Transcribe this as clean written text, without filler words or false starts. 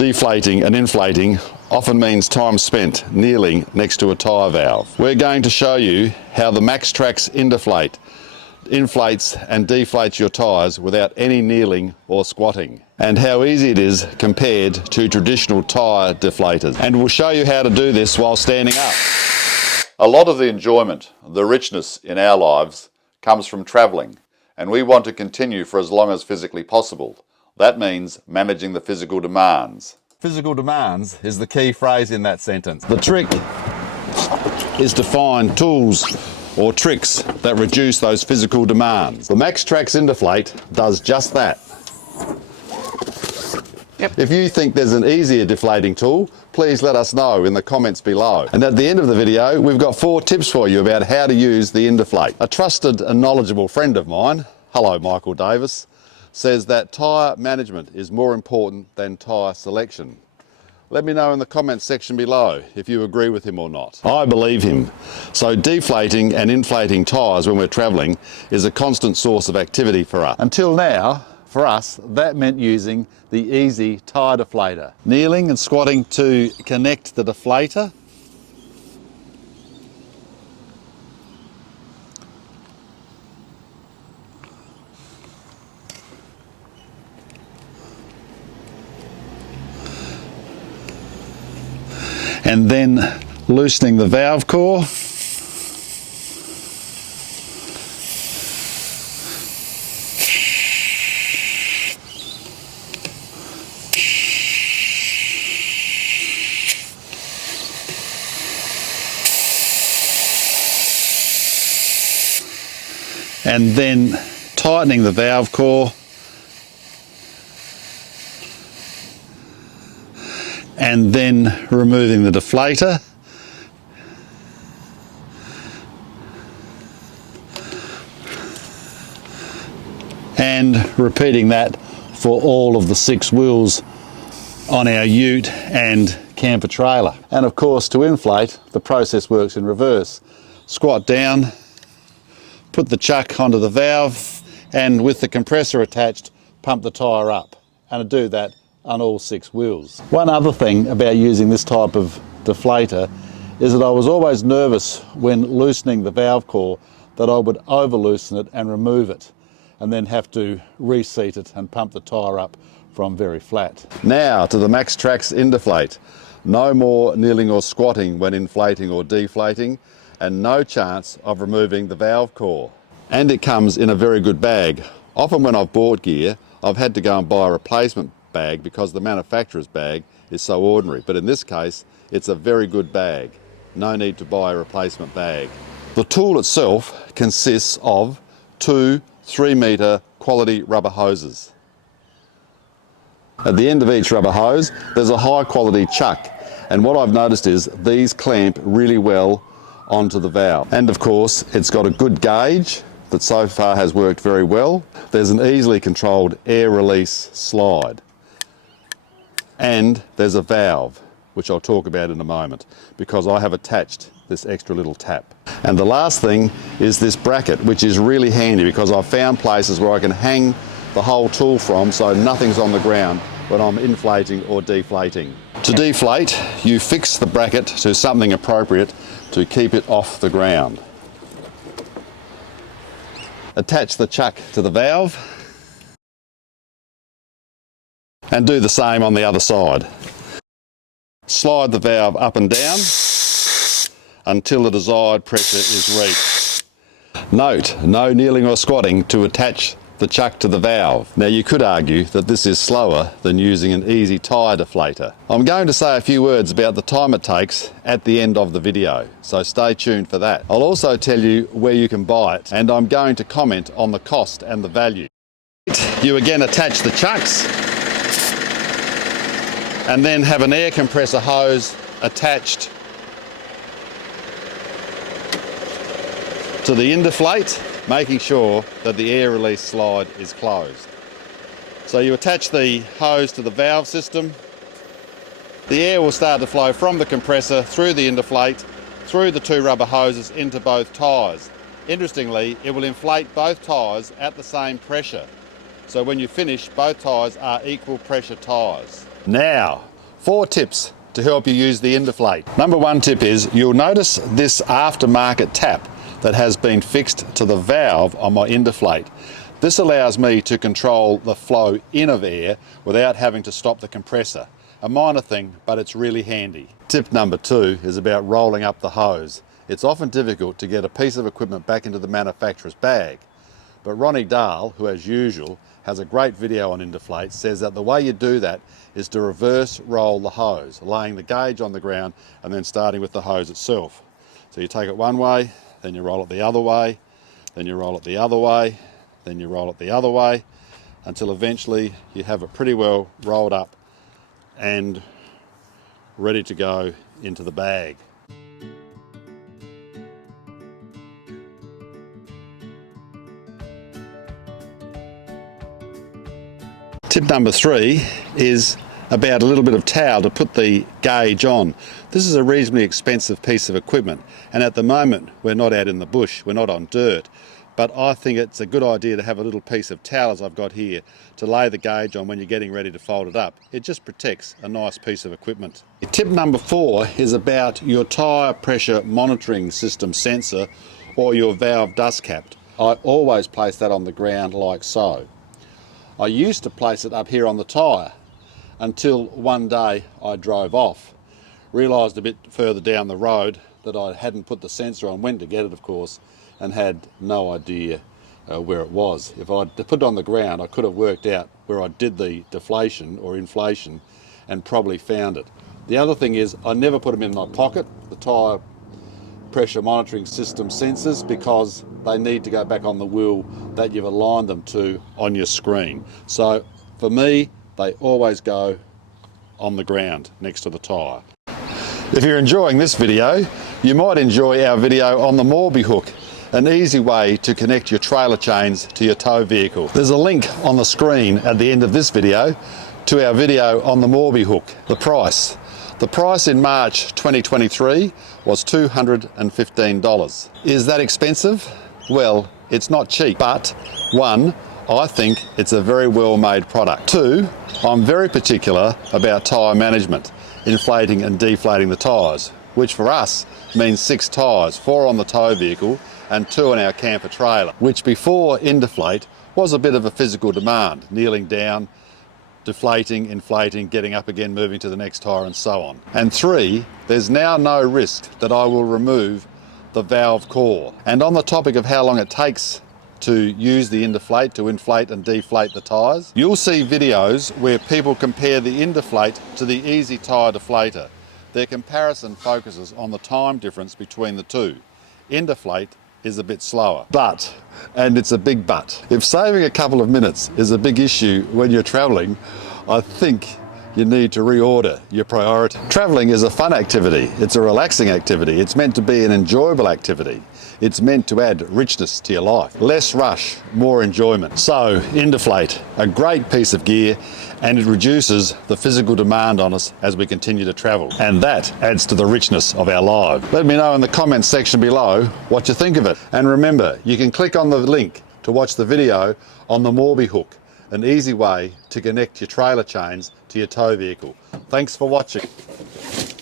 Deflating and inflating often means time spent kneeling next to a tyre valve. We're going to show you how the MAXTRAX Indeflate inflates and deflates your tyres without any kneeling or squatting, and how easy it is compared to traditional tyre deflators. And we'll show you how to do this while standing up. A lot of the enjoyment, the richness in our lives comes from travelling, and we want to continue for as long as physically possible. That means managing the physical demands. Physical demands is the key phrase in that sentence. The trick is to find tools or tricks that reduce those physical demands. The MAXTRAX Indeflate does just that. Yep. If you think there's an easier deflating tool, please let us know in the comments below. And at the end of the video, we've got 4 tips for you about how to use the Indeflate. A trusted and knowledgeable friend of mine, hello Michael Davis, says that tyre management is more important than tyre selection. Let me know in the comments section below if you agree with him or not. I believe him. So deflating and inflating tyres when we're travelling is a constant source of activity for us. Until now, for us, that meant using the easy tyre deflator. Kneeling and squatting to connect the deflator. And then loosening the valve core. And then tightening the valve core. And then removing the deflator. And repeating that for all of the 6 wheels on our ute and camper trailer. And of course, to inflate, the process works in reverse. Squat down, put the chuck onto the valve, and with the compressor attached, pump the tyre up. And to do that on all 6 wheels. One other thing about using this type of deflator is that I was always nervous when loosening the valve core that I would over loosen it and remove it, and then have to reseat it and pump the tyre up from very flat. Now to the MAXTRAX Indeflate. No more kneeling or squatting when inflating or deflating, and no chance of removing the valve core. And it comes in a very good bag. Often when I've bought gear, I've had to go and buy a replacement bag because the manufacturer's bag is so ordinary, but in this case it's a very good bag. No need to buy a replacement bag. The tool itself consists of 2 3-metre quality rubber hoses. At the end of each rubber hose there's a high quality chuck, and what I've noticed is these clamp really well onto the valve. And of course it's got a good gauge that so far has worked very well. There's an easily controlled air release slide. And there's a valve, which I'll talk about in a moment, because I have attached this extra little tap. And the last thing is this bracket, which is really handy because I've found places where I can hang the whole tool from so nothing's on the ground when I'm inflating or deflating. To deflate, you fix the bracket to something appropriate to keep it off the ground. Attach the chuck to the valve and do the same on the other side. Slide the valve up and down until the desired pressure is reached. Note, no kneeling or squatting to attach the chuck to the valve. Now you could argue that this is slower than using an easy tyre deflator. I'm going to say a few words about the time it takes at the end of the video, so stay tuned for that. I'll also tell you where you can buy it, and I'm going to comment on the cost and the value. You again attach the chucks and then have an air compressor hose attached to the Indeflate, making sure that the air release slide is closed. So you attach the hose to the valve system. The air will start to flow from the compressor through the Indeflate, through the 2 rubber hoses into both tyres. Interestingly, it will inflate both tyres at the same pressure. So when you finish, both tyres are equal pressure tyres. Now, 4 tips to help you use the Indeflate. Number 1 tip is you'll notice this aftermarket tap that has been fixed to the valve on my Indeflate. This allows me to control the flow in of air without having to stop the compressor. A minor thing, but it's really handy. Tip number 2 is about rolling up the hose. It's often difficult to get a piece of equipment back into the manufacturer's bag. But Ronnie Dahl, who as usual has a great video on Indeflate, says that the way you do that is to reverse roll the hose, laying the gauge on the ground and then starting with the hose itself. So you take it one way, then you roll it the other way, then you roll it the other way, then you roll it the other way, until eventually you have it pretty well rolled up and ready to go into the bag. Tip number 3 is about a little bit of towel to put the gauge on. This is a reasonably expensive piece of equipment, and at the moment we're not out in the bush, we're not on dirt, but I think it's a good idea to have a little piece of towel, as I've got here, to lay the gauge on when you're getting ready to fold it up. It just protects a nice piece of equipment. Tip number 4 is about your tyre pressure monitoring system sensor or your valve dust cap. I always place that on the ground like so. I used to place it up here on the tyre until one day I drove off, realised a bit further down the road that I hadn't put the sensor on, went to get it of course, and had no idea where it was. If I'd put it on the ground I could have worked out where I did the deflation or inflation and probably found it. The other thing is I never put them in my pocket, the tyre pressure monitoring system sensors, because they need to go back on the wheel that you've aligned them to on your screen. So for me, they always go on the ground next to the tyre. If you're enjoying this video, you might enjoy our video on the Morby hook, an easy way to connect your trailer chains to your tow vehicle. There's a link on the screen at the end of this video to our video on the Morby hook. The price in March 2023 was $215. Is that expensive? Well, it's not cheap, but 1, I think it's a very well made product. 2, I'm very particular about tyre management, inflating and deflating the tyres, which for us means 6 tyres, 4 on the tow vehicle and 2 on our camper trailer, which before Indeflate was a bit of a physical demand, kneeling down, deflating, inflating, getting up again, moving to the next tyre and so on. And 3, there's now no risk that I will remove the valve core. And on the topic of how long it takes to use the Indeflate to inflate and deflate the tyres, you'll see videos where people compare the Indeflate to the Easy Tyre Deflator. Their comparison focuses on the time difference between the two. Indeflate is a bit slower, but, and it's a big but, if saving a couple of minutes is a big issue when you're travelling, I think you need to reorder your priority. Travelling is a fun activity, it's a relaxing activity, it's meant to be an enjoyable activity. It's meant to add richness to your life. Less rush, more enjoyment. So, Indeflate, a great piece of gear, and it reduces the physical demand on us as we continue to travel. And that adds to the richness of our lives. Let me know in the comments section below what you think of it. And remember, you can click on the link to watch the video on the Morby hook, an easy way to connect your trailer chains to your tow vehicle. Thanks for watching.